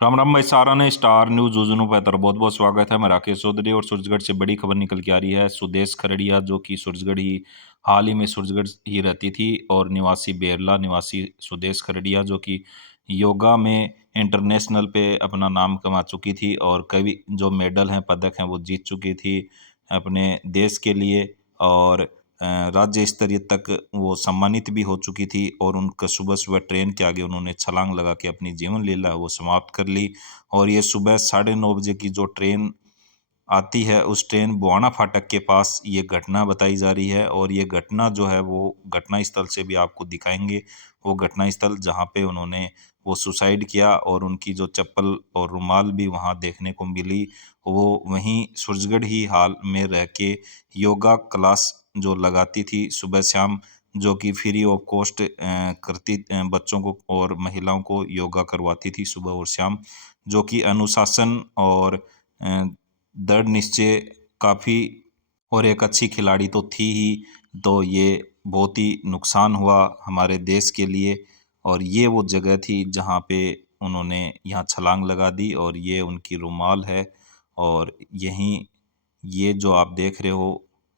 राम राम भाई सारा ने स्टार न्यूज जुजनू पे तरफ बहुत बहुत स्वागत है। मैं राकेश चौधरी और सूरजगढ़ से बड़ी खबर निकल के आ रही है। सुदेश खरड़िया जो कि सूरजगढ़ ही हाल ही में सूरजगढ़ ही रहती थी और निवासी बेरला निवासी सुदेश खरड़िया जो कि योगा में इंटरनेशनल पे अपना नाम कमा चुकी थी और कई जो मेडल हैं पदक हैं वो जीत चुकी थी अपने देश के लिए। और राज्य स्तरीय तक वो सम्मानित भी हो चुकी थी और उनका सुबह सुबह ट्रेन के आगे उन्होंने छलांग लगा के अपनी जीवन लीला वो समाप्त कर ली। और ये सुबह 9:30 बजे की जो ट्रेन आती है उस ट्रेन बुआना फाटक के पास ये घटना बताई जा रही है। और ये घटना जो है वो घटना स्थल से भी आपको दिखाएंगे, वो घटना स्थल जहाँ पे उन्होंने वो सुसाइड किया और उनकी जो चप्पल और रुमाल भी वहाँ देखने को मिली। वो वहीं सूरजगढ़ ही हाल में रह के योगा क्लास जो लगाती थी सुबह शाम, जो कि फ्री ऑफ कॉस्ट करती बच्चों को और महिलाओं को योगा करवाती थी सुबह और शाम, जो कि अनुशासन और अ, दृढ़ निश्चय काफ़ी और एक अच्छी खिलाड़ी तो थी ही। तो ये बहुत ही नुकसान हुआ हमारे देश के लिए। और ये वो जगह थी जहाँ पे उन्होंने यहाँ छलांग लगा दी और ये उनकी रुमाल है। और यहीं ये जो आप देख रहे हो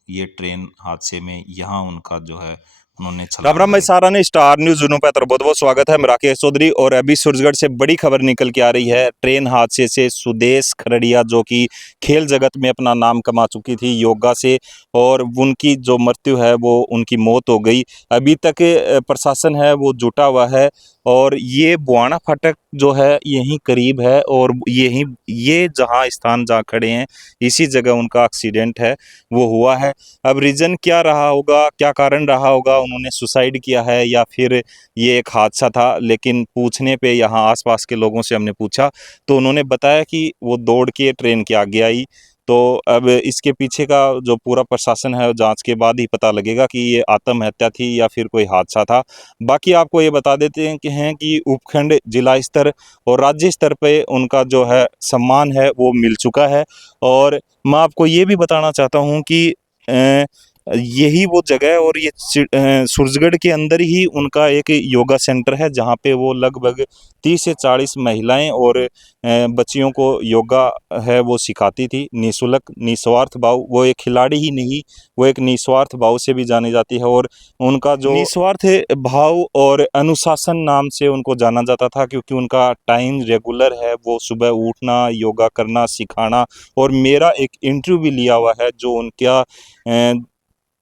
ये ट्रेन हादसे में यहाँ उनका जो है उन्होंने राम छलांग राम भाई लगाई। सारा ने स्टार न्यूज जुनू पे तरफ बहुत बहुत स्वागत है। मैं राकेश चौधरी और अभी सूरजगढ़ से बड़ी खबर निकल के आ रही है। ट्रेन हादसे से सुदेश खरड़िया जो कि खेल जगत में अपना नाम कमा चुकी थी योगा से, और उनकी जो मृत्यु है वो उनकी मौत हो गई। अभी तक प्रशासन है वो जुटा हुआ है और ये बुआना फाटक जो है यहीं करीब है और यहीं ये जहाँ स्थान जहाँ खड़े हैं इसी जगह उनका एक्सीडेंट है वो हुआ है। अब रीज़न क्या रहा होगा, क्या कारण रहा होगा, उन्होंने सुसाइड किया है या फिर ये एक हादसा था, लेकिन पूछने पे यहाँ आसपास के लोगों से हमने पूछा तो उन्होंने बताया कि वो दौड़ के ट्रेन के आगे आई। तो अब इसके पीछे का जो पूरा प्रशासन है जांच के बाद ही पता लगेगा कि ये आत्महत्या थी या फिर कोई हादसा था। बाकी आपको ये बता देते हैं कि उपखंड जिला स्तर और राज्य स्तर पे उनका जो है सम्मान है वो मिल चुका है। और मैं आपको ये भी बताना चाहता हूँ कि अ, यही वो जगह है और ये सूरजगढ़ के अंदर ही उनका एक योगा सेंटर है जहाँ पे वो लगभग 30 से 40 महिलाएं और बच्चियों को योगा है वो सिखाती थी निःशुल्क निस्वार्थ भाव। वो एक खिलाड़ी ही नहीं, वो एक निस्वार्थ भाव से भी जानी जाती है और उनका जो निस्वार्थ भाव और अनुशासन नाम से उनको जाना जाता था, क्योंकि उनका टाइम रेगुलर है, वो सुबह उठना योगा करना सिखाना। और मेरा एक इंटरव्यू भी लिया हुआ है जो उनका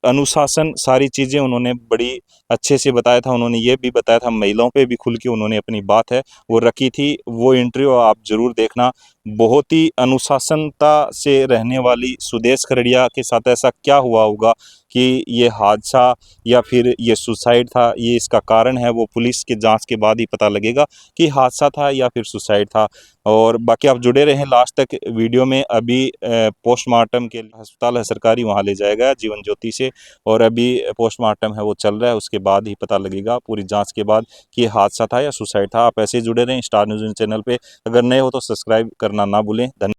अनुशासन सारी चीज़ें उन्होंने बड़ी अच्छे से बताया था। उन्होंने ये भी बताया था, महिलाओं पे भी खुल के उन्होंने अपनी बात है वो रखी थी। वो इंटरव्यू आप ज़रूर देखना। बहुत ही अनुशासनता से रहने वाली सुदेश खरड़िया के साथ ऐसा क्या हुआ होगा कि ये हादसा या फिर ये सुसाइड था, ये इसका कारण है वो पुलिस के जांच के बाद ही पता लगेगा कि हादसा था या फिर सुसाइड था। और बाकी आप जुड़े रहें लास्ट तक वीडियो में। अभी पोस्टमार्टम के अस्पताल है सरकारी, वहाँ ले जाएगा जीवन ज्योति से, और अभी पोस्टमार्टम है वो चल रहा है, उसके बाद ही पता लगेगा पूरी जांच के बाद कि ये हादसा था या सुसाइड था। आप ऐसे ही जुड़े रहें स्टार न्यूज़ चैनल पे। अगर नए हो तो सब्सक्राइब करना ना भूलें। धन्यवाद।